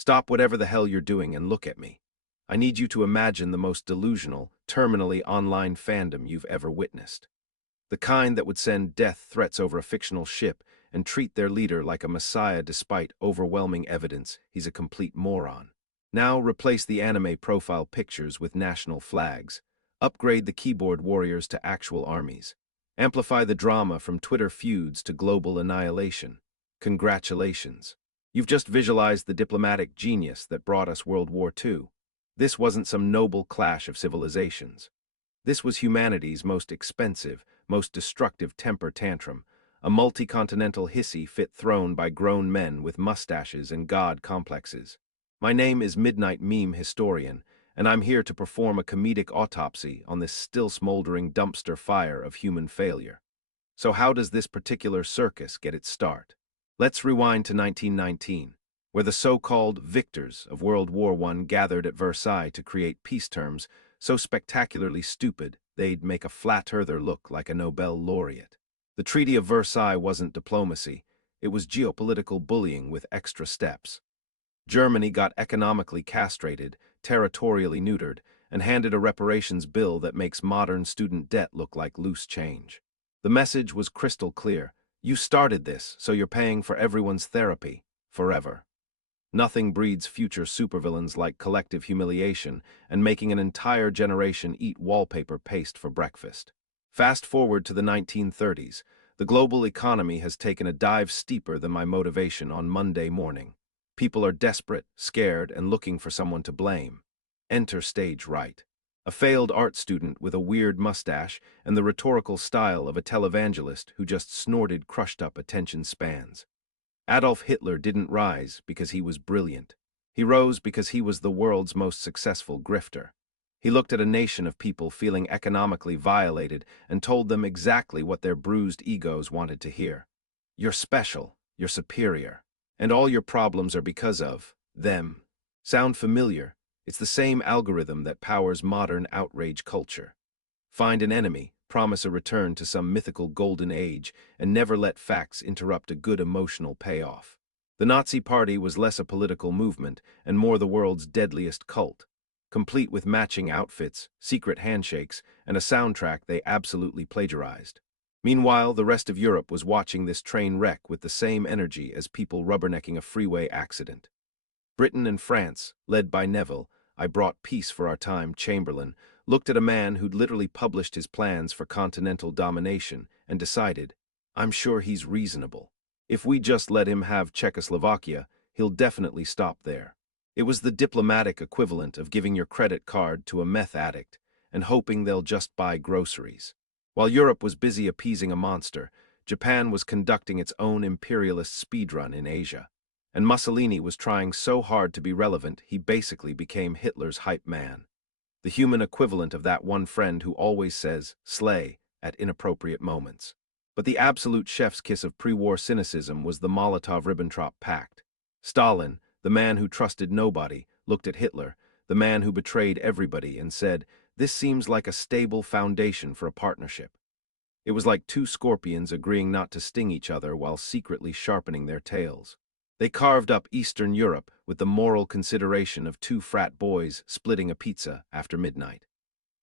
Stop whatever the hell you're doing and look at me. I need you to imagine the most delusional, terminally online fandom you've ever witnessed. The kind that would send death threats over a fictional ship and treat their leader like a messiah despite overwhelming evidence he's a complete moron. Now replace the anime profile pictures with national flags. Upgrade the keyboard warriors to actual armies. Amplify the drama from Twitter feuds to global annihilation. Congratulations. You've just visualized the diplomatic genius that brought us World War II. This wasn't some noble clash of civilizations. This was humanity's most expensive, most destructive temper tantrum, a multi-continental hissy fit thrown by grown men with mustaches and god complexes. My name is Midnight Meme Historian, and I'm here to perform a comedic autopsy on this still smoldering dumpster fire of human failure. So how does this particular circus get its start? Let's rewind to 1919, where the so-called victors of World War I gathered at Versailles to create peace terms so spectacularly stupid they'd make a flat-earther look like a Nobel laureate. The Treaty of Versailles wasn't diplomacy, it was geopolitical bullying with extra steps. Germany got economically castrated, territorially neutered, and handed a reparations bill that makes modern student debt look like loose change. The message was crystal clear. You started this, so you're paying for everyone's therapy, forever. Nothing breeds future supervillains like collective humiliation and making an entire generation eat wallpaper paste for breakfast. Fast forward to the 1930s, the global economy has taken a dive steeper than my motivation on Monday morning. People are desperate, scared, and looking for someone to blame. Enter stage right. A failed art student with a weird mustache and the rhetorical style of a televangelist who just snorted crushed-up attention spans. Adolf Hitler didn't rise because he was brilliant. He rose because he was the world's most successful grifter. He looked at a nation of people feeling economically violated and told them exactly what their bruised egos wanted to hear. You're special, you're superior, and all your problems are because of them. Sound familiar? It's the same algorithm that powers modern outrage culture. Find an enemy, promise a return to some mythical golden age, and never let facts interrupt a good emotional payoff. The Nazi Party was less a political movement and more the world's deadliest cult, complete with matching outfits, secret handshakes, and a soundtrack they absolutely plagiarized. Meanwhile, the rest of Europe was watching this train wreck with the same energy as people rubbernecking a freeway accident. Britain and France, led by Neville, I brought peace for our time, Chamberlain, looked at a man who'd literally published his plans for continental domination and decided, I'm sure he's reasonable. If we just let him have Czechoslovakia, he'll definitely stop there. It was the diplomatic equivalent of giving your credit card to a meth addict and hoping they'll just buy groceries. While Europe was busy appeasing a monster, Japan was conducting its own imperialist speedrun in Asia. And Mussolini was trying so hard to be relevant, he basically became Hitler's hype man. The human equivalent of that one friend who always says, slay, at inappropriate moments. But the absolute chef's kiss of pre-war cynicism was the Molotov-Ribbentrop Pact. Stalin, the man who trusted nobody, looked at Hitler, the man who betrayed everybody, and said, this seems like a stable foundation for a partnership. It was like two scorpions agreeing not to sting each other while secretly sharpening their tails. They carved up Eastern Europe with the moral consideration of two frat boys splitting a pizza after midnight.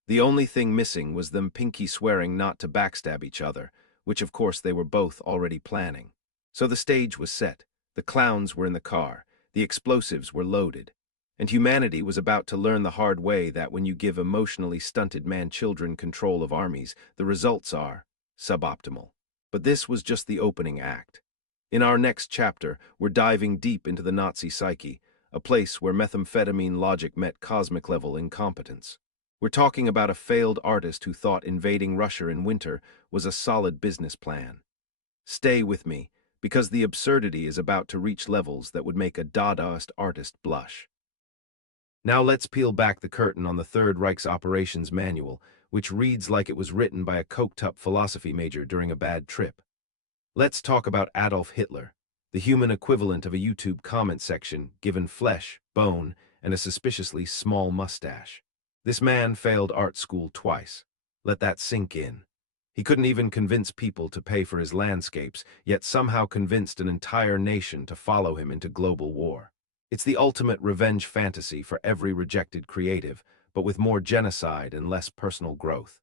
The only thing missing was them pinky swearing not to backstab each other, which of course they were both already planning. So the stage was set, the clowns were in the car, the explosives were loaded, and humanity was about to learn the hard way that when you give emotionally stunted man-children control of armies, the results are suboptimal. But this was just the opening act. In our next chapter, we're diving deep into the Nazi psyche, a place where methamphetamine logic met cosmic-level incompetence. We're talking about a failed artist who thought invading Russia in winter was a solid business plan. Stay with me, because the absurdity is about to reach levels that would make a Dadaist artist blush. Now let's peel back the curtain on the Third Reich's operations manual, which reads like it was written by a coked-up philosophy major during a bad trip. Let's talk about Adolf Hitler, the human equivalent of a YouTube comment section given flesh, bone, and a suspiciously small mustache. This man failed art school twice. Let that sink in. He couldn't even convince people to pay for his landscapes, yet somehow convinced an entire nation to follow him into global war. It's the ultimate revenge fantasy for every rejected creative, but with more genocide and less personal growth.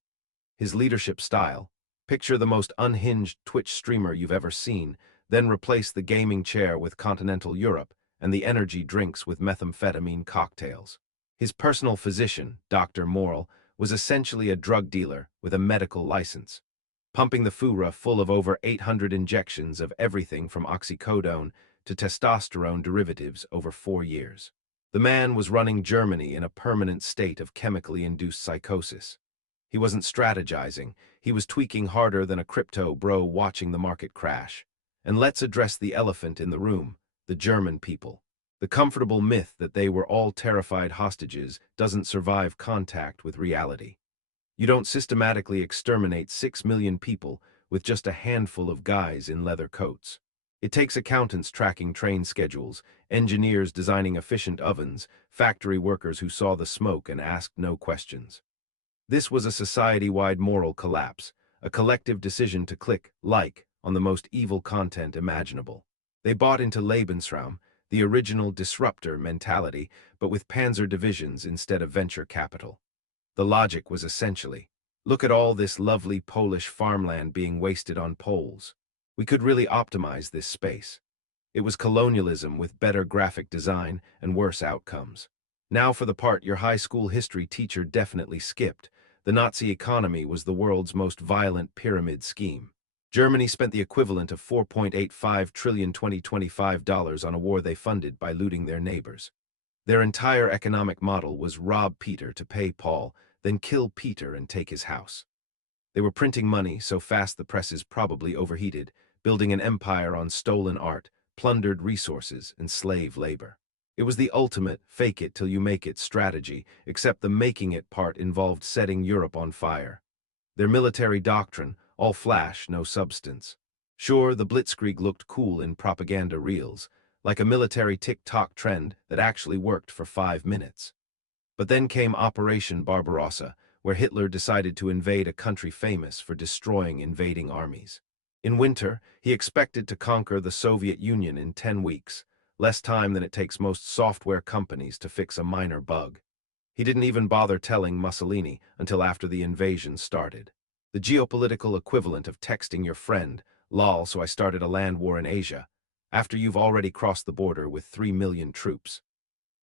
His leadership style: picture the most unhinged Twitch streamer you've ever seen, then replace the gaming chair with continental Europe and the energy drinks with methamphetamine cocktails. His personal physician, Dr. Morrill, was essentially a drug dealer with a medical license, pumping the fura full of over 800 injections of everything from oxycodone to testosterone derivatives over 4 years. The man was running Germany in a permanent state of chemically induced psychosis. He wasn't strategizing, he was tweaking harder than a crypto bro watching the market crash. And let's address the elephant in the room: the German people. The comfortable myth that they were all terrified hostages doesn't survive contact with reality. You don't systematically exterminate 6 million people with just a handful of guys in leather coats. It takes accountants tracking train schedules, engineers designing efficient ovens, factory workers who saw the smoke and asked no questions. This was a society-wide moral collapse, a collective decision to click like on the most evil content imaginable. They bought into Lebensraum, the original disruptor mentality, but with panzer divisions instead of venture capital. The logic was essentially, look at all this lovely Polish farmland being wasted on Poles. We could really optimize this space. It was colonialism with better graphic design and worse outcomes. Now for the part your high school history teacher definitely skipped: the Nazi economy was the world's most violent pyramid scheme. Germany spent the equivalent of $4.85 trillion 2025 on a war they funded by looting their neighbors. Their entire economic model was rob Peter to pay Paul, then kill Peter and take his house. They were printing money so fast the presses probably overheated, building an empire on stolen art, plundered resources, and slave labor. It was the ultimate fake-it-till-you-make-it strategy, except the making it part involved setting Europe on fire. Their military doctrine: all flash, no substance. Sure, the Blitzkrieg looked cool in propaganda reels, like a military TikTok trend that actually worked for 5 minutes. But then came Operation Barbarossa, where Hitler decided to invade a country famous for destroying invading armies. In winter, he expected to conquer the Soviet Union in 10 weeks, less time than it takes most software companies to fix a minor bug. He didn't even bother telling Mussolini until after the invasion started. The geopolitical equivalent of texting your friend, "Lol, so I started a land war in Asia," after you've already crossed the border with 3 million troops.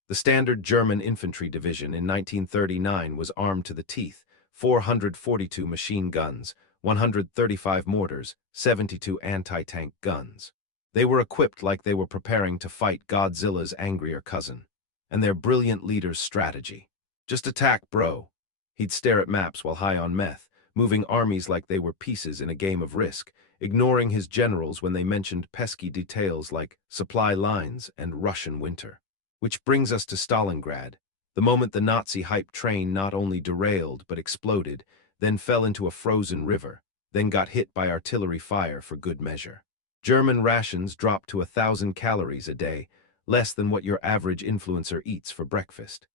The standard German infantry division in 1939 was armed to the teeth: 442 machine guns, 135 mortars, 72 anti-tank guns. They were equipped like they were preparing to fight Godzilla's angrier cousin. And their brilliant leader's strategy: just attack, bro. He'd stare at maps while high on meth, moving armies like they were pieces in a game of Risk, ignoring his generals when they mentioned pesky details like supply lines and Russian winter. Which brings us to Stalingrad, the moment the Nazi hype train not only derailed but exploded, then fell into a frozen river, then got hit by artillery fire for good measure. German rations dropped to 1,000 calories a day, less than what your average influencer eats for breakfast.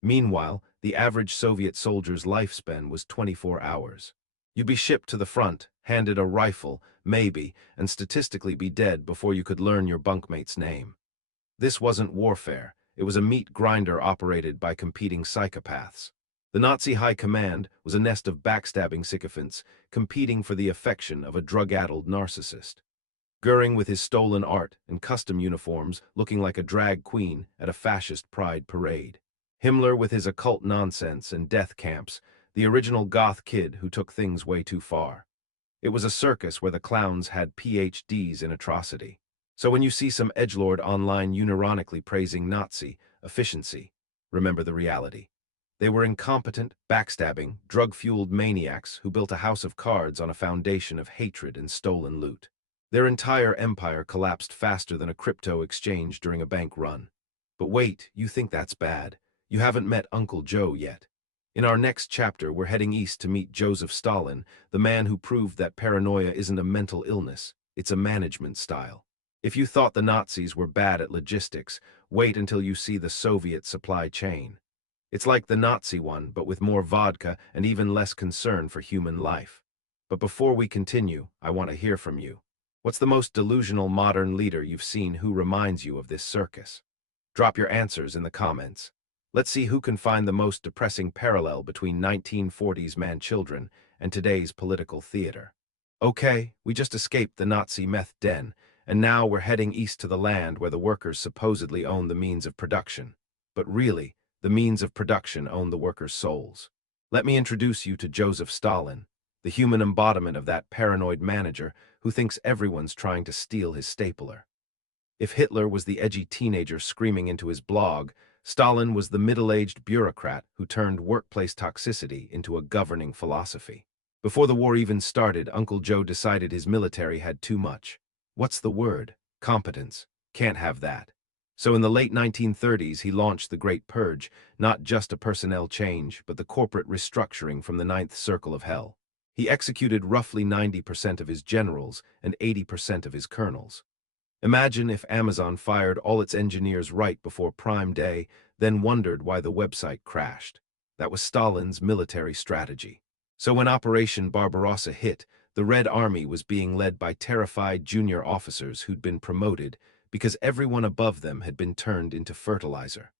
Meanwhile, the average Soviet soldier's lifespan was 24 hours. You'd be shipped to the front, handed a rifle, maybe, and statistically be dead before you could learn your bunkmate's name. This wasn't warfare, it was a meat grinder operated by competing psychopaths. The Nazi high command was a nest of backstabbing sycophants competing for the affection of a drug-addled narcissist. Goering with his stolen art and custom uniforms looking like a drag queen at a fascist pride parade. Himmler with his occult nonsense and death camps, the original goth kid who took things way too far. It was a circus where the clowns had PhDs in atrocity. So when you see some edgelord online unironically praising Nazi efficiency, remember the reality. They were incompetent, backstabbing, drug-fueled maniacs who built a house of cards on a foundation of hatred and stolen loot. Their entire empire collapsed faster than a crypto exchange during a bank run. But wait, you think that's bad? You haven't met Uncle Joe yet. In our next chapter, we're heading east to meet Joseph Stalin, the man who proved that paranoia isn't a mental illness, it's a management style. If you thought the Nazis were bad at logistics, wait until you see the Soviet supply chain. It's like the Nazi one, but with more vodka and even less concern for human life. But before we continue, I want to hear from you. What's the most delusional modern leader you've seen who reminds you of this circus? Drop your answers in the comments. Let's see who can find the most depressing parallel between 1940s man-children and today's political theater. Okay, we just escaped the Nazi meth den, and now we're heading east to the land where the workers supposedly own the means of production. But really, the means of production own the workers' souls. Let me introduce you to Joseph Stalin, the human embodiment of that paranoid manager who thinks everyone's trying to steal his stapler. If Hitler was the edgy teenager screaming into his blog, Stalin was the middle-aged bureaucrat who turned workplace toxicity into a governing philosophy. Before the war even started, Uncle Joe decided his military had too much. What's the word? Competence. Can't have that. So in the late 1930s, he launched the Great Purge, not just a personnel change, but the corporate restructuring from the ninth circle of hell. He executed roughly 90% of his generals and 80% of his colonels. Imagine if Amazon fired all its engineers right before Prime Day, then wondered why the website crashed. That was Stalin's military strategy. So when Operation Barbarossa hit, the Red Army was being led by terrified junior officers who'd been promoted because everyone above them had been turned into fertilizer.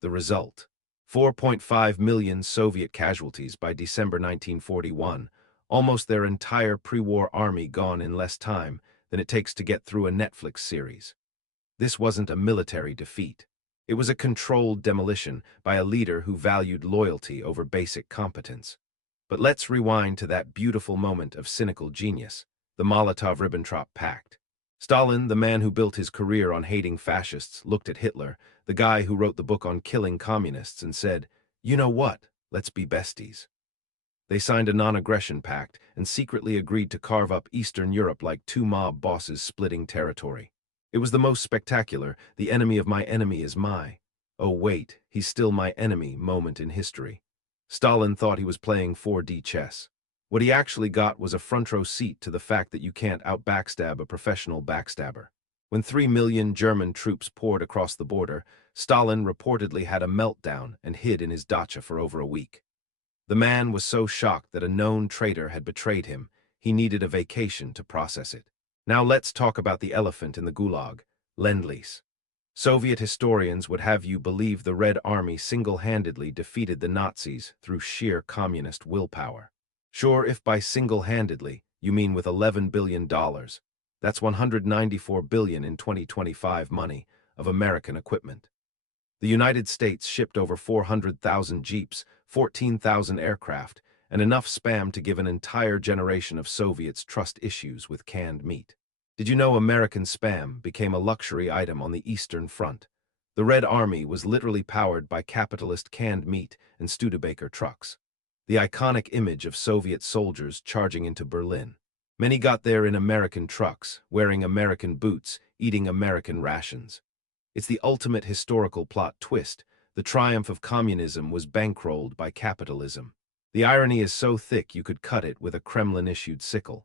The result: 4.5 million Soviet casualties by December 1941, almost their entire pre-war army gone in less time than it takes to get through a Netflix series. This wasn't a military defeat. It was a controlled demolition by a leader who valued loyalty over basic competence. But let's rewind to that beautiful moment of cynical genius, the Molotov-Ribbentrop Pact. Stalin, the man who built his career on hating fascists, looked at Hitler, the guy who wrote the book on killing communists, and said, "You know what? Let's be besties." They signed a non-aggression pact and secretly agreed to carve up Eastern Europe like two mob bosses splitting territory. It was the most spectacular, the enemy of my enemy is my, oh wait, he's still my enemy moment in history. Stalin thought he was playing 4D chess. What he actually got was a front-row seat to the fact that you can't out-backstab a professional backstabber. When 3 million German troops poured across the border, Stalin reportedly had a meltdown and hid in his dacha for over a week. The man was so shocked that a known traitor had betrayed him, he needed a vacation to process it. Now let's talk about the elephant in the gulag, Lend-Lease. Soviet historians would have you believe the Red Army single-handedly defeated the Nazis through sheer communist willpower. Sure, if by single-handedly, you mean with $11 billion, that's $194 billion in 2025 money, of American equipment. The United States shipped over 400,000 jeeps, 14,000 aircraft, and enough spam to give an entire generation of Soviets trust issues with canned meat. Did you know American spam became a luxury item on the Eastern Front? The Red Army was literally powered by capitalist canned meat and Studebaker trucks. The iconic image of Soviet soldiers charging into Berlin. Many got there in American trucks, wearing American boots, eating American rations. It's the ultimate historical plot twist. The triumph of communism was bankrolled by capitalism. The irony is so thick you could cut it with a Kremlin-issued sickle.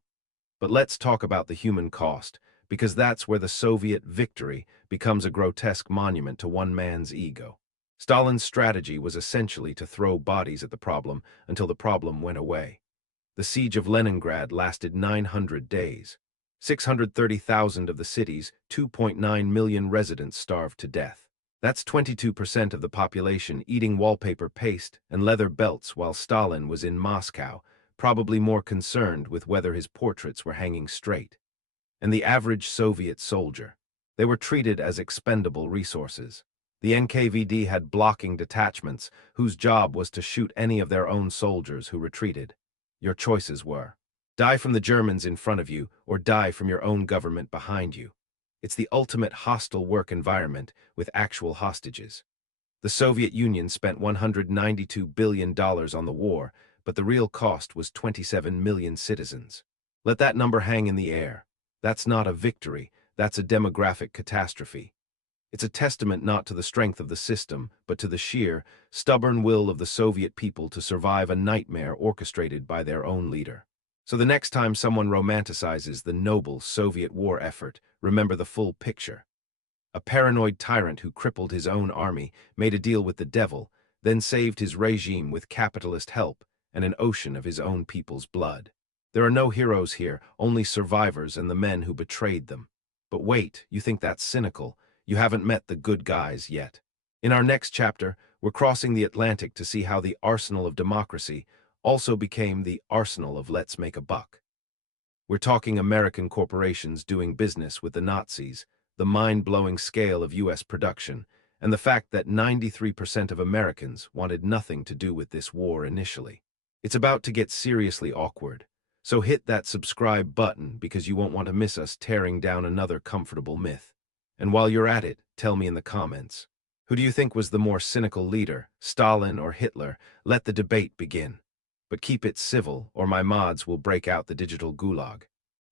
But let's talk about the human cost, because that's where the Soviet victory becomes a grotesque monument to one man's ego. Stalin's strategy was essentially to throw bodies at the problem until the problem went away. The siege of Leningrad lasted 900 days. 630,000 of the city's 2.9 million residents starved to death. That's 22% of the population eating wallpaper paste and leather belts while Stalin was in Moscow, probably more concerned with whether his portraits were hanging straight. And the average Soviet soldier. They were treated as expendable resources. The NKVD had blocking detachments whose job was to shoot any of their own soldiers who retreated. Your choices were: die from the Germans in front of you, or die from your own government behind you. It's the ultimate hostile work environment with actual hostages. The Soviet Union spent $192 billion on the war, but the real cost was 27 million citizens. Let that number hang in the air. That's not a victory, that's a demographic catastrophe. It's a testament not to the strength of the system, but to the sheer, stubborn will of the Soviet people to survive a nightmare orchestrated by their own leader. So the next time someone romanticizes the noble Soviet war effort, remember the full picture. A paranoid tyrant who crippled his own army, made a deal with the devil, then saved his regime with capitalist help and an ocean of his own people's blood. There are no heroes here, only survivors and the men who betrayed them. But wait, you think that's cynical? you haven't met the good guys yet. In our next chapter, we're crossing the Atlantic to see how the arsenal of democracy also became the arsenal of let's make a buck. We're talking American corporations doing business with the Nazis, the mind-blowing scale of U.S. production, and the fact that 93% of Americans wanted nothing to do with this war initially. It's about to get seriously awkward, so hit that subscribe button because you won't want to miss us tearing down another comfortable myth. And while you're at it, tell me in the comments, who do you think was the more cynical leader, Stalin or Hitler? Let the debate begin. But keep it civil, or my mods will break out the digital gulag.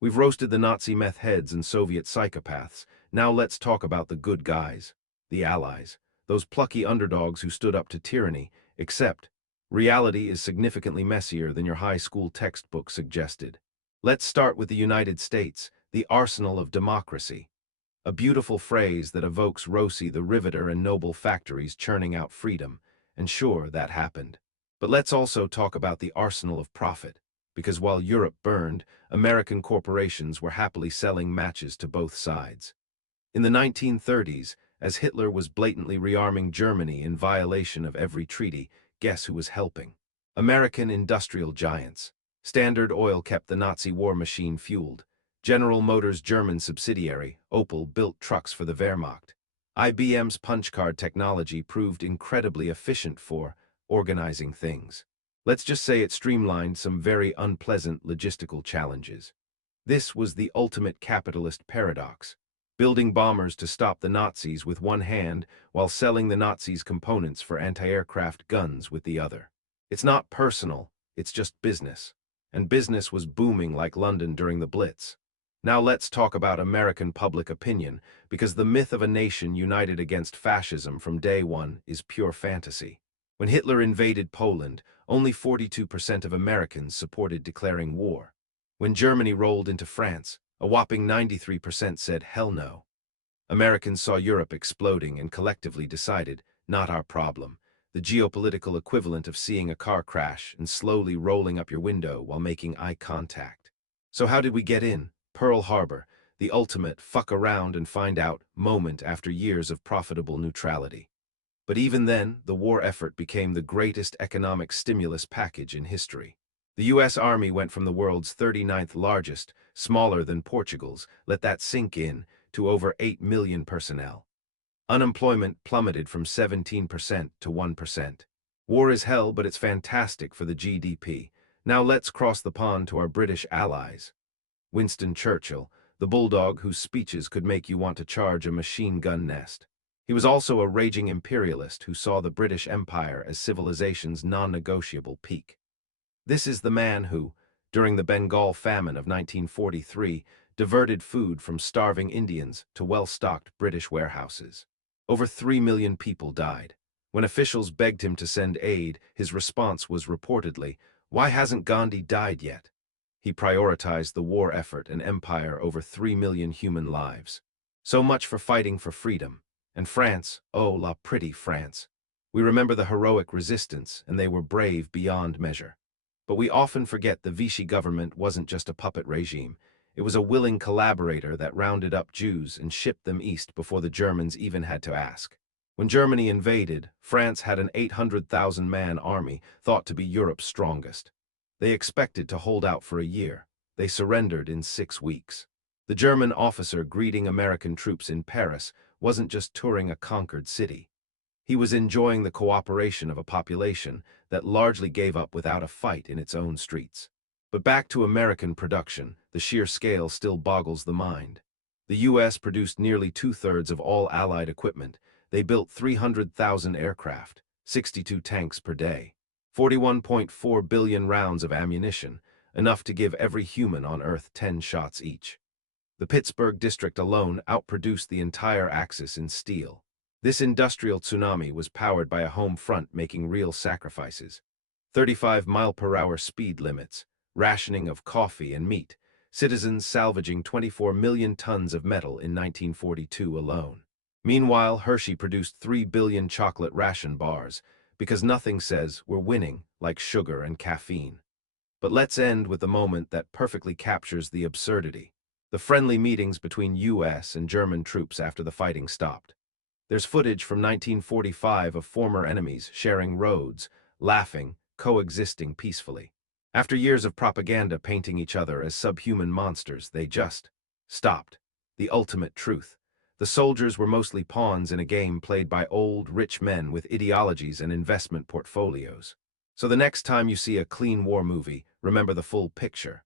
We've roasted the Nazi meth heads and Soviet psychopaths. Now let's talk about the good guys, the allies, those plucky underdogs who stood up to tyranny, except reality is significantly messier than your high school textbook suggested. Let's start with the United States, the arsenal of democracy. A beautiful phrase that evokes Rossi the Riveter and noble factories churning out freedom, and sure, that happened. But let's also talk about the arsenal of profit, because while Europe burned, American corporations were happily selling matches to both sides. In the 1930s, as Hitler was blatantly rearming Germany in violation of every treaty, guess who was helping? American industrial giants. Standard Oil kept the Nazi war machine fueled. General Motors' German subsidiary, Opel, built trucks for the Wehrmacht. IBM's punch card technology proved incredibly efficient for organizing things. Let's just say it streamlined some very unpleasant logistical challenges. This was the ultimate capitalist paradox, building bombers to stop the Nazis with one hand while selling the Nazis components for anti-aircraft guns with the other. It's not personal, it's just business. And business was booming like London during the Blitz. Now let's talk about American public opinion, because the myth of a nation united against fascism from day one is pure fantasy. When Hitler invaded Poland, only 42% of Americans supported declaring war. When Germany rolled into France, a whopping 93% said hell no. Americans saw Europe exploding and collectively decided, not our problem, the geopolitical equivalent of seeing a car crash and slowly rolling up your window while making eye contact. So how did we get in? Pearl Harbor, the ultimate fuck around and find out moment after years of profitable neutrality. But even then, the war effort became the greatest economic stimulus package in history. The U.S. Army went from the world's 39th largest, smaller than Portugal's, let that sink in, to over 8 million personnel. Unemployment plummeted from 17% to 1%. War is hell, but it's fantastic for the GDP. Now let's cross the pond to our British allies. Winston Churchill, the bulldog whose speeches could make you want to charge a machine gun nest. He was also a raging imperialist who saw the British Empire as civilization's non-negotiable peak. This is the man who, during the Bengal famine of 1943, diverted food from starving Indians to well-stocked British warehouses. Over 3 million people died. When officials begged him to send aid, his response was reportedly, "Why hasn't Gandhi died yet?" He prioritized the war effort and empire over 3 million human lives. So much for fighting for freedom. And France, oh, la pretty France. We remember the heroic resistance, and they were brave beyond measure. But we often forget the Vichy government wasn't just a puppet regime. It was a willing collaborator that rounded up Jews and shipped them east before the Germans even had to ask. When Germany invaded, France had an 800,000-man army thought to be Europe's strongest. They expected to hold out for a year. They surrendered in 6 weeks. The German officer greeting American troops in Paris wasn't just touring a conquered city. He was enjoying the cooperation of a population that largely gave up without a fight in its own streets. But back to American production, the sheer scale still boggles the mind. The U.S. produced nearly 2/3 of all Allied equipment. They built 300,000 aircraft, 62 tanks per day, 41.4 billion rounds of ammunition, enough to give every human on Earth 10 shots each. The Pittsburgh district alone outproduced the entire Axis in steel. This industrial tsunami was powered by a home front making real sacrifices. 35-mile-per-hour speed limits, rationing of coffee and meat, citizens salvaging 24 million tons of metal in 1942 alone. Meanwhile, Hershey produced 3 billion chocolate ration bars, because nothing says we're winning like sugar and caffeine. But let's end with the moment that perfectly captures the absurdity. The friendly meetings between US and German troops after the fighting stopped. There's footage from 1945 of former enemies sharing roads, laughing, coexisting peacefully. After years of propaganda painting each other as subhuman monsters, they just stopped. The ultimate truth. The soldiers were mostly pawns in a game played by old, rich men with ideologies and investment portfolios. So the next time you see a clean war movie, remember the full picture.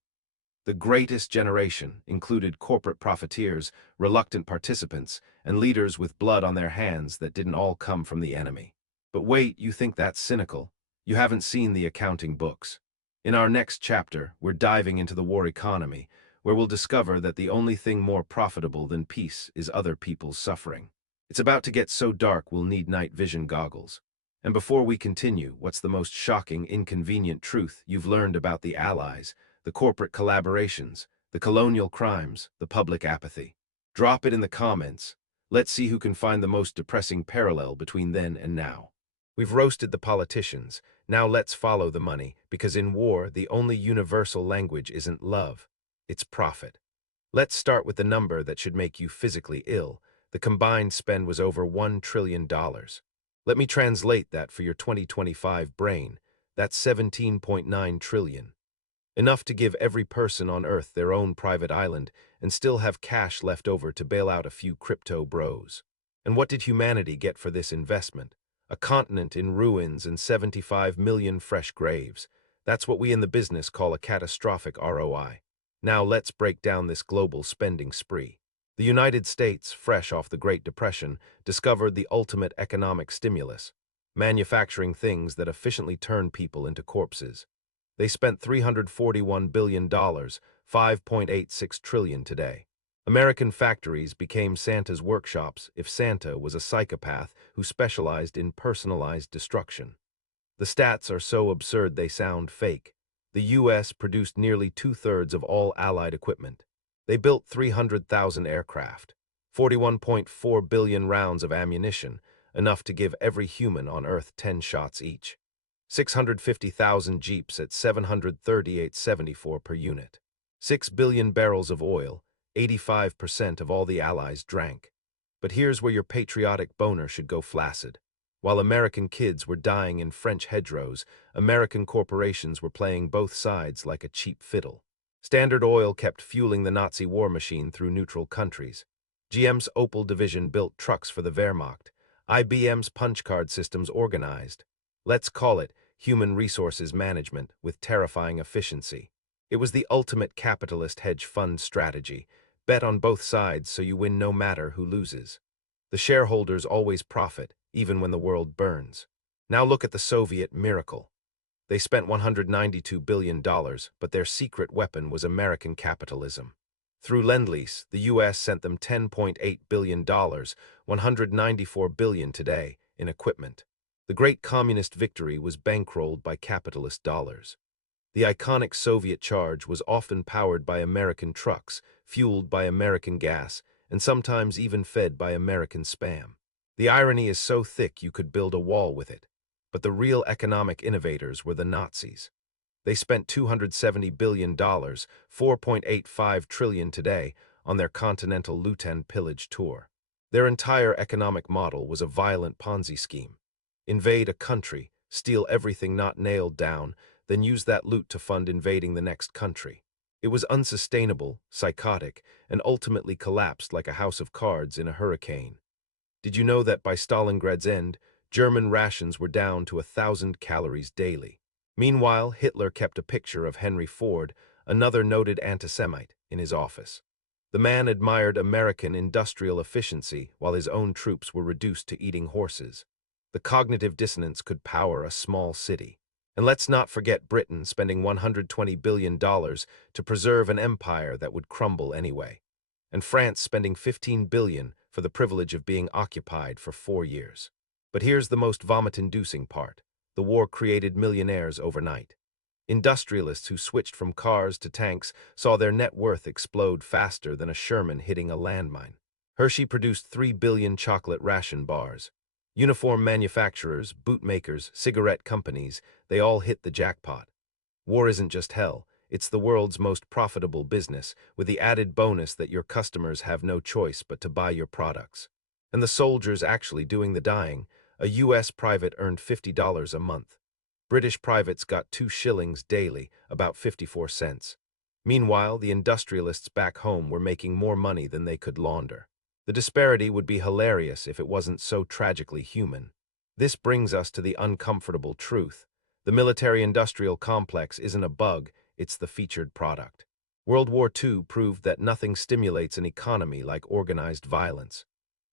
The greatest generation included corporate profiteers, reluctant participants, and leaders with blood on their hands that didn't all come from the enemy. But wait, you think that's cynical? You haven't seen the accounting books. In our next chapter, we're diving into the war economy, where we'll discover that the only thing more profitable than peace is other people's suffering. It's about to get so dark we'll need night vision goggles. And before we continue, what's the most shocking, inconvenient truth you've learned about the Allies, the corporate collaborations, the colonial crimes, the public apathy? Drop it in the comments. Let's see who can find the most depressing parallel between then and now. We've roasted the politicians. Now let's follow the money, because in war, the only universal language isn't love, it's profit. Let's start with the number that should make you physically ill. The combined spend was over $1 trillion. Let me translate that for your 2025 brain. That's 17.9 trillion. Enough to give every person on Earth their own private island and still have cash left over to bail out a few crypto bros. And what did humanity get for this investment? A continent in ruins and 75 million fresh graves. That's what we in the business call a catastrophic ROI. Now let's break down this global spending spree. The United States, fresh off the Great Depression, discovered the ultimate economic stimulus, manufacturing things that efficiently turn people into corpses. They spent $341 billion, 5.86 trillion today. American factories became Santa's workshops if Santa was a psychopath who specialized in personalized destruction. The stats are so absurd they sound fake. The U.S. produced nearly two-thirds of all Allied equipment. They built 300,000 aircraft, 41.4 billion rounds of ammunition, enough to give every human on Earth 10 shots each. 650,000 jeeps at 738.74 per unit. 6 billion barrels of oil, 85% of all the Allies drank. But here's where your patriotic boner should go flaccid. While American kids were dying in French hedgerows, American corporations were playing both sides like a cheap fiddle. Standard Oil kept fueling the Nazi war machine through neutral countries. GM's Opel division built trucks for the Wehrmacht. IBM's punch card systems organized. Let's call it human resources management with terrifying efficiency. It was the ultimate capitalist hedge fund strategy. Bet on both sides so you win no matter who loses. The shareholders always profit, even when the world burns. Now look at the Soviet miracle. They spent $192 billion, but their secret weapon was American capitalism. Through Lend-Lease, the U.S. sent them $10.8 billion, $194 billion today, in equipment. The great communist victory was bankrolled by capitalist dollars. The iconic Soviet charge was often powered by American trucks, fueled by American gas, and sometimes even fed by American spam. The irony is so thick you could build a wall with it. But the real economic innovators were the Nazis. They spent $270 billion, 4.85 trillion today, on their continental Lutan pillage tour. Their entire economic model was a violent Ponzi scheme. Invade a country, steal everything not nailed down, then use that loot to fund invading the next country. It was unsustainable, psychotic, and ultimately collapsed like a house of cards in a hurricane. Did you know that by Stalingrad's end, German rations were down to 1,000 calories daily? Meanwhile, Hitler kept a picture of Henry Ford, another noted anti-Semite, in his office. The man admired American industrial efficiency while his own troops were reduced to eating horses. The cognitive dissonance could power a small city. And let's not forget Britain spending $120 billion to preserve an empire that would crumble anyway. And France spending $15 billion for the privilege of being occupied for 4 years. But here's the most vomit-inducing part. The war created millionaires overnight. Industrialists who switched from cars to tanks saw their net worth explode faster than a Sherman hitting a landmine. Hershey produced 3 billion chocolate ration bars. Uniform manufacturers, bootmakers, cigarette companies, they all hit the jackpot. War isn't just hell, It's the world's most profitable business, with the added bonus that your customers have no choice but to buy your products. And the soldiers actually doing the dying. A U.S. private earned $50 a month. British privates got 2 shillings daily, about 54 cents. Meanwhile, the industrialists back home were making more money than they could launder. The disparity would be hilarious if it wasn't so tragically human. This brings us to the uncomfortable truth. The military-industrial complex isn't a bug, it's the featured product. World War II proved that nothing stimulates an economy like organized violence.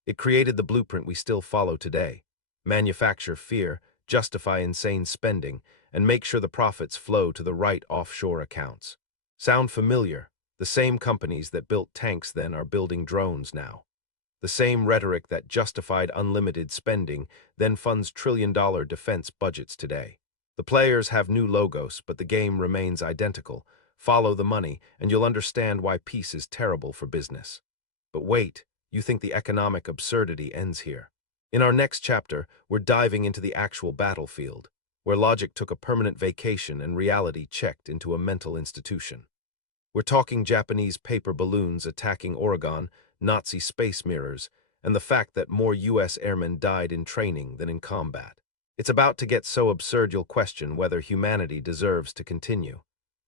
It created the blueprint we still follow today. Manufacture fear, justify insane spending, and make sure the profits flow to the right offshore accounts. Sound familiar? The same companies that built tanks then are building drones now. The same rhetoric that justified unlimited spending then funds trillion-dollar defense budgets today. The players have new logos, but the game remains identical. Follow the money, and you'll understand why peace is terrible for business. But wait, you think the economic absurdity ends here. In our next chapter, we're diving into the actual battlefield, where logic took a permanent vacation and reality checked into a mental institution. We're talking Japanese paper balloons attacking Oregon, Nazi space mirrors, and the fact that more U.S. airmen died in training than in combat. It's about to get so absurd you'll question whether humanity deserves to continue.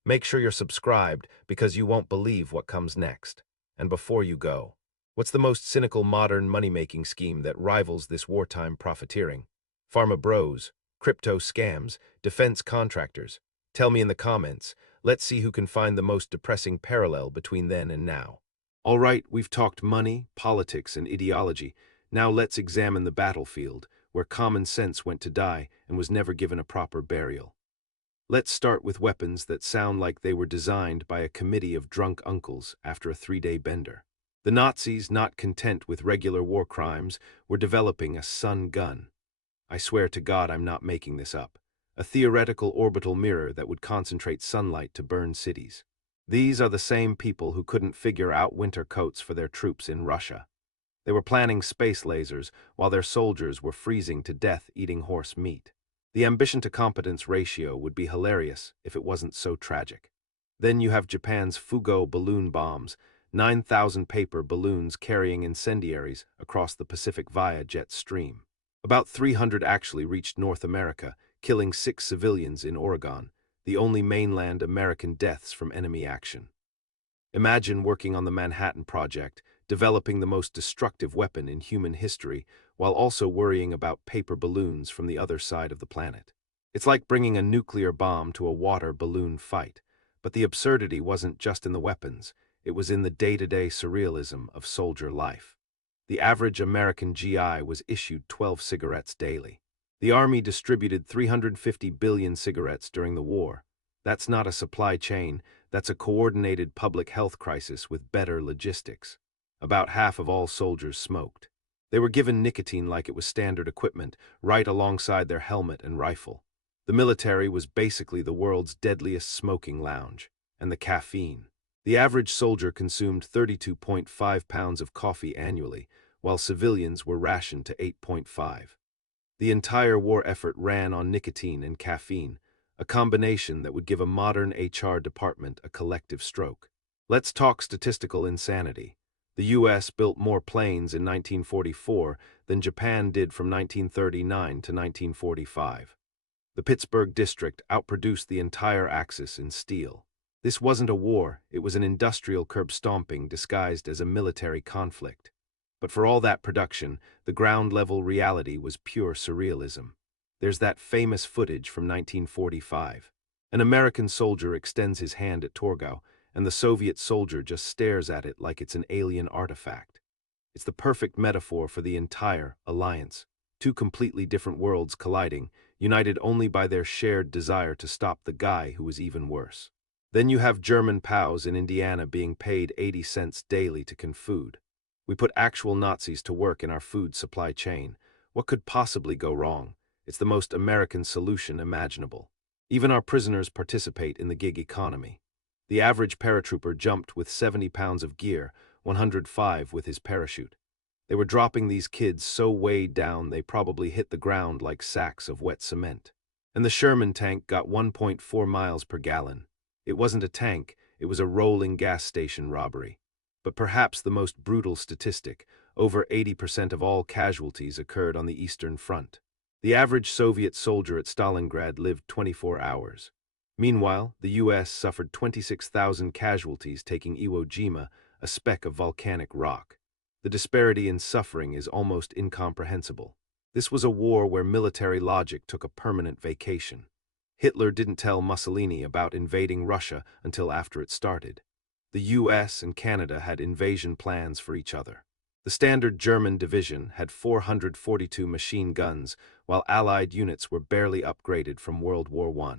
Make sure you're subscribed because you won't believe what comes next. And before you go, what's the most cynical modern money-making scheme that rivals this wartime profiteering? Pharma bros, crypto scams, defense contractors. Tell me in the comments. Let's see who can find the most depressing parallel between then and now. All right, we've talked money, politics, and ideology. Now let's examine the battlefield, where common sense went to die and was never given a proper burial. Let's start with weapons that sound like they were designed by a committee of drunk uncles after a 3-day bender. The Nazis, not content with regular war crimes, were developing a sun gun. I swear to God I'm not making this up. A theoretical orbital mirror that would concentrate sunlight to burn cities. These are the same people who couldn't figure out winter coats for their troops in Russia. They were planning space lasers while their soldiers were freezing to death eating horse meat. The ambition-to-competence ratio would be hilarious if it wasn't so tragic. Then you have Japan's Fugo balloon bombs, 9,000 paper balloons carrying incendiaries across the Pacific via jet stream. About 300 actually reached North America, killing 6 civilians in Oregon, the only mainland American deaths from enemy action. Imagine working on the Manhattan Project, developing the most destructive weapon in human history, while also worrying about paper balloons from the other side of the planet. It's like bringing a nuclear bomb to a water balloon fight. But the absurdity wasn't just in the weapons, it was in the day-to-day surrealism of soldier life. The average American GI was issued 12 cigarettes daily. The Army distributed 350 billion cigarettes during the war. That's not a supply chain, that's a coordinated public health crisis with better logistics. About half of all soldiers smoked. They were given nicotine like it was standard equipment, right alongside their helmet and rifle. The military was basically the world's deadliest smoking lounge. And the caffeine. The average soldier consumed 32.5 pounds of coffee annually, while civilians were rationed to 8.5. The entire war effort ran on nicotine and caffeine, a combination that would give a modern HR department a collective stroke. Let's talk statistical insanity. The U.S. built more planes in 1944 than Japan did from 1939 to 1945. The Pittsburgh District outproduced the entire Axis in steel. This wasn't a war, it was an industrial curb-stomping disguised as a military conflict. But for all that production, the ground-level reality was pure surrealism. There's that famous footage from 1945. An American soldier extends his hand at Torgau, and the Soviet soldier just stares at it like it's an alien artifact. It's the perfect metaphor for the entire alliance. 2 completely different worlds colliding, united only by their shared desire to stop the guy who was even worse. Then you have German POWs in Indiana being paid 80 cents daily to can food. We put actual Nazis to work in our food supply chain. What could possibly go wrong? It's the most American solution imaginable. Even our prisoners participate in the gig economy. The average paratrooper jumped with 70 pounds of gear, 105 with his parachute. They were dropping these kids so weighed down they probably hit the ground like sacks of wet cement. And the Sherman tank got 1.4 miles per gallon. It wasn't a tank, it was a rolling gas station robbery. But perhaps the most brutal statistic, over 80% of all casualties occurred on the Eastern Front. The average Soviet soldier at Stalingrad lived 24 hours. Meanwhile, the US suffered 26,000 casualties taking Iwo Jima, a speck of volcanic rock. The disparity in suffering is almost incomprehensible. This was a war where military logic took a permanent vacation. Hitler didn't tell Mussolini about invading Russia until after it started. The US and Canada had invasion plans for each other. The standard German division had 442 machine guns, while Allied units were barely upgraded from World War I.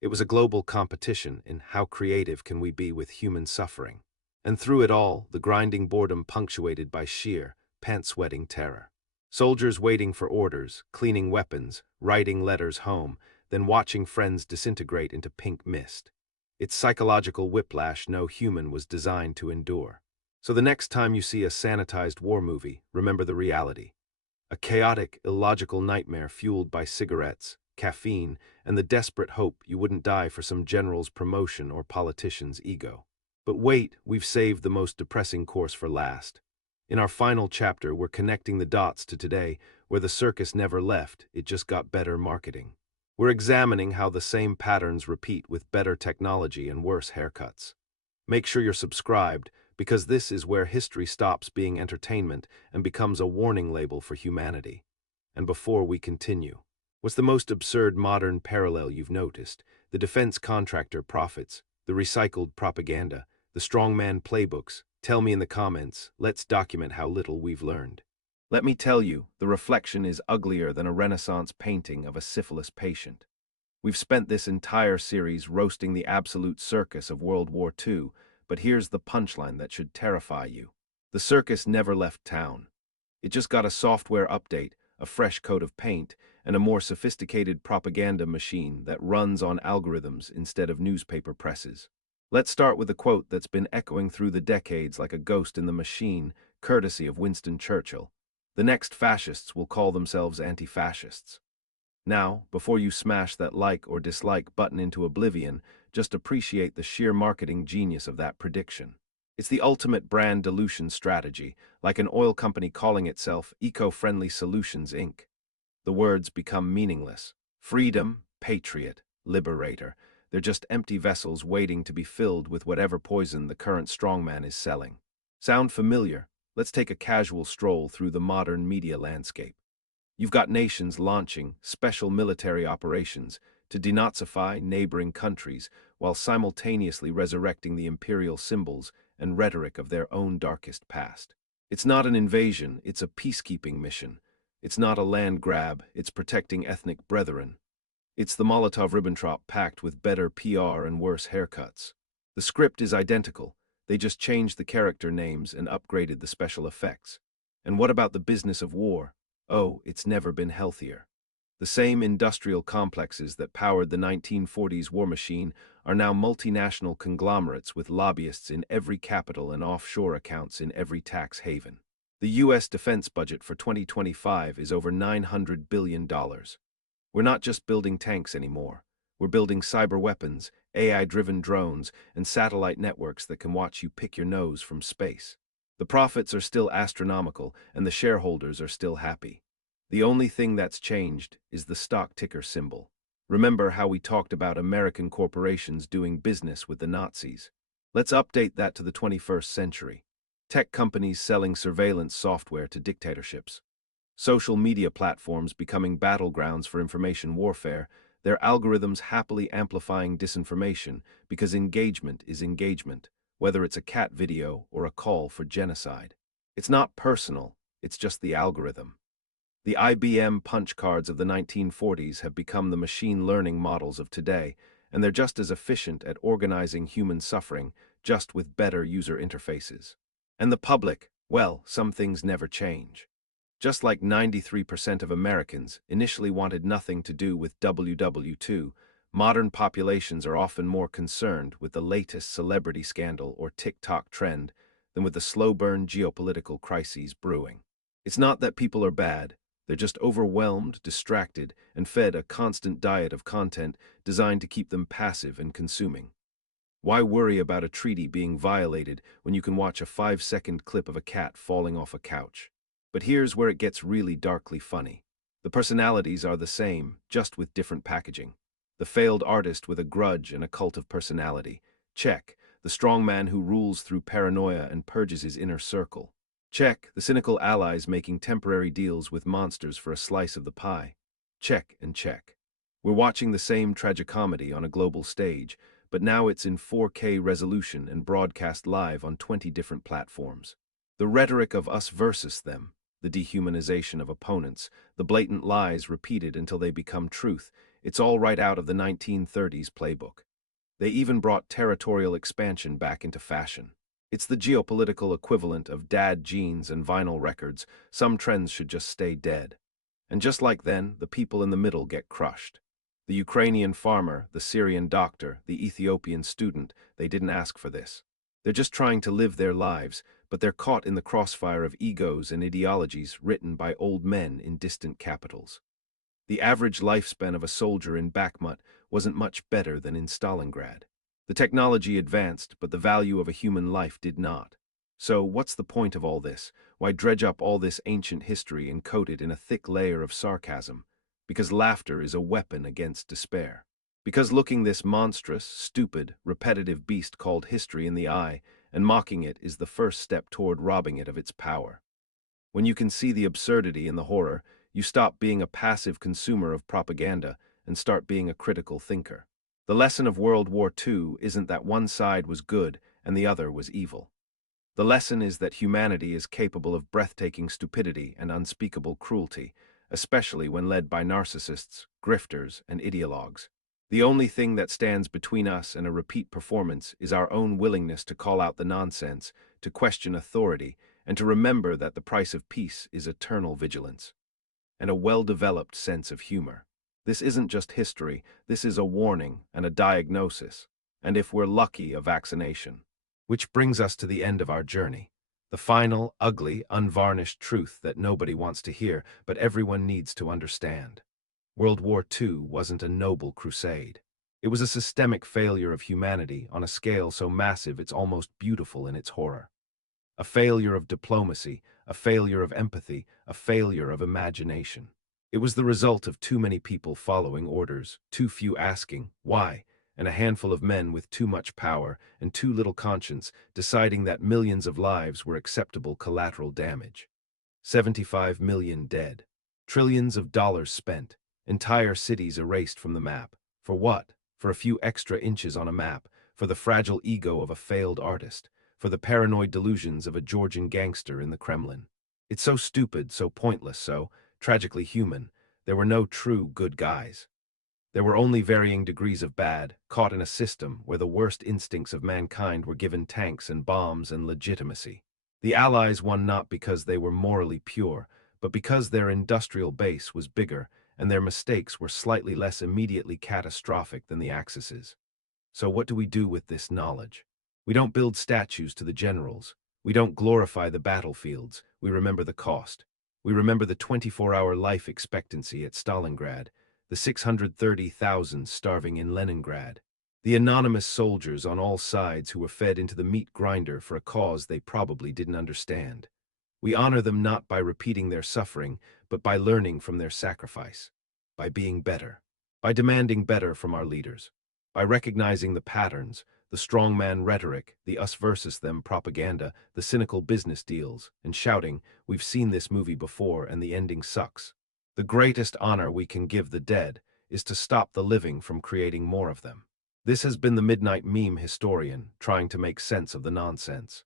It was a global competition in how creative can we be with human suffering. And through it all, the grinding boredom punctuated by sheer, pant-sweating terror. Soldiers waiting for orders, cleaning weapons, writing letters home, then watching friends disintegrate into pink mist. It's psychological whiplash no human was designed to endure. So the next time you see a sanitized war movie, remember the reality. A chaotic, illogical nightmare fueled by cigarettes, caffeine, and the desperate hope you wouldn't die for some general's promotion or politician's ego. But wait, we've saved the most depressing course for last. In our final chapter, we're connecting the dots to today, where the circus never left, it just got better marketing. We're examining how the same patterns repeat with better technology and worse haircuts. Make sure you're subscribed, because this is where history stops being entertainment and becomes a warning label for humanity. And before we continue, what's the most absurd modern parallel you've noticed? The defense contractor profits, the recycled propaganda, the strongman playbooks. Tell me in the comments, let's document how little we've learned. Let me tell you, the reflection is uglier than a Renaissance painting of a syphilis patient. We've spent this entire series roasting the absolute circus of World War II, but here's the punchline that should terrify you. The circus never left town. It just got a software update, a fresh coat of paint, and a more sophisticated propaganda machine that runs on algorithms instead of newspaper presses. Let's start with a quote that's been echoing through the decades like a ghost in the machine, courtesy of Winston Churchill. The next fascists will call themselves anti-fascists. Now, before you smash that like or dislike button into oblivion, just appreciate the sheer marketing genius of that prediction. It's the ultimate brand dilution strategy, like an oil company calling itself Eco-Friendly Solutions, Inc. The words become meaningless. Freedom, patriot, liberator. They're just empty vessels waiting to be filled with whatever poison the current strongman is selling. Sound familiar? Let's take a casual stroll through the modern media landscape. You've got nations launching special military operations to denazify neighboring countries while simultaneously resurrecting the imperial symbols and rhetoric of their own darkest past. It's not an invasion, it's a peacekeeping mission. It's not a land grab, it's protecting ethnic brethren. It's the Molotov-Ribbentrop Pact with better PR and worse haircuts. The script is identical, they just changed the character names and upgraded the special effects. And what about the business of war? Oh, it's never been healthier. The same industrial complexes that powered the 1940s war machine are now multinational conglomerates with lobbyists in every capital and offshore accounts in every tax haven. The U.S. defense budget for 2025 is over $900 billion. We're not just building tanks anymore. We're building cyber weapons, AI-driven drones, and satellite networks that can watch you pick your nose from space. The profits are still astronomical, and the shareholders are still happy. The only thing that's changed is the stock ticker symbol. Remember how we talked about American corporations doing business with the Nazis? Let's update that to the 21st century. Tech companies selling surveillance software to dictatorships. Social media platforms becoming battlegrounds for information warfare, their algorithms happily amplifying disinformation because engagement is engagement, whether it's a cat video or a call for genocide. It's not personal, it's just the algorithm. The IBM punch cards of the 1940s have become the machine learning models of today, and they're just as efficient at organizing human suffering, just with better user interfaces. And the public, well, some things never change. Just like 93% of Americans initially wanted nothing to do with WW2, modern populations are often more concerned with the latest celebrity scandal or TikTok trend than with the slow-burn geopolitical crises brewing. It's not that people are bad, they're just overwhelmed, distracted, and fed a constant diet of content designed to keep them passive and consuming. Why worry about a treaty being violated when you can watch a 5-second clip of a cat falling off a couch? But here's where it gets really darkly funny. The personalities are the same, just with different packaging. The failed artist with a grudge and a cult of personality. Check. The strong man who rules through paranoia and purges his inner circle. Check. The cynical allies making temporary deals with monsters for a slice of the pie. Check and check. We're watching the same tragicomedy on a global stage, but now it's in 4K resolution and broadcast live on 20 different platforms. The rhetoric of us versus them, the dehumanization of opponents, the blatant lies repeated until they become truth, it's all right out of the 1930s playbook. They even brought territorial expansion back into fashion. It's the geopolitical equivalent of dad jeans and vinyl records. Some trends should just stay dead. And just like then, the people in the middle get crushed. The Ukrainian farmer, the Syrian doctor, the Ethiopian student, they didn't ask for this. They're just trying to live their lives, but they're caught in the crossfire of egos and ideologies written by old men in distant capitals. The average lifespan of a soldier in Bakhmut wasn't much better than in Stalingrad. The technology advanced, but the value of a human life did not. So, what's the point of all this? Why dredge up all this ancient history and coat it in a thick layer of sarcasm? Because laughter is a weapon against despair. Because looking this monstrous, stupid, repetitive beast called history in the eye and mocking it is the first step toward robbing it of its power. When you can see the absurdity in the horror, you stop being a passive consumer of propaganda and start being a critical thinker. The lesson of World War II isn't that one side was good and the other was evil. The lesson is that humanity is capable of breathtaking stupidity and unspeakable cruelty, especially when led by narcissists, grifters, and ideologues. The only thing that stands between us and a repeat performance is our own willingness to call out the nonsense, to question authority, and to remember that the price of peace is eternal vigilance and a well-developed sense of humor. This isn't just history, this is a warning and a diagnosis, and if we're lucky, a vaccination. Which brings us to the end of our journey. The final, ugly, unvarnished truth that nobody wants to hear, but everyone needs to understand. World War II wasn't a noble crusade. It was a systemic failure of humanity on a scale so massive it's almost beautiful in its horror. A failure of diplomacy, a failure of empathy, a failure of imagination. It was the result of too many people following orders, too few asking, why, and a handful of men with too much power and too little conscience deciding that millions of lives were acceptable collateral damage. 75 million dead. Trillions of dollars spent. Entire cities erased from the map. For what? For a few extra inches on a map, for the fragile ego of a failed artist, for the paranoid delusions of a Georgian gangster in the Kremlin. It's so stupid, so pointless, so tragically human. There were no true good guys. There were only varying degrees of bad, caught in a system where the worst instincts of mankind were given tanks and bombs and legitimacy. The Allies won not because they were morally pure, but because their industrial base was bigger and their mistakes were slightly less immediately catastrophic than the Axis's. So what do we do with this knowledge? We don't build statues to the generals. We don't glorify the battlefields. We remember the cost. We remember the 24-hour life expectancy at Stalingrad, the 630,000 starving in Leningrad, the anonymous soldiers on all sides who were fed into the meat grinder for a cause they probably didn't understand. We honor them not by repeating their suffering, but by learning from their sacrifice, by being better, by demanding better from our leaders, by recognizing the patterns, the strongman rhetoric, the us versus them propaganda, the cynical business deals, and shouting, "We've seen this movie before and the ending sucks." The greatest honor we can give the dead is to stop the living from creating more of them. This has been the Midnight Meme Historian, trying to make sense of the nonsense.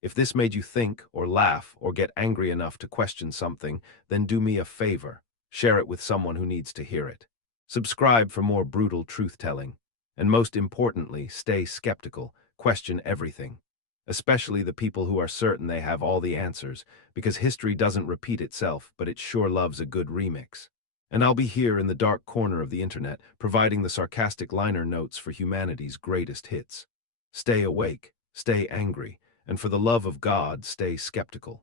If this made you think or laugh or get angry enough to question something, then do me a favor. Share it with someone who needs to hear it. Subscribe for more brutal truth-telling. And most importantly, stay skeptical, question everything. Especially the people who are certain they have all the answers, because history doesn't repeat itself, but it sure loves a good remix. And I'll be here in the dark corner of the internet, providing the sarcastic liner notes for humanity's greatest hits. Stay awake, stay angry, and for the love of God, stay skeptical.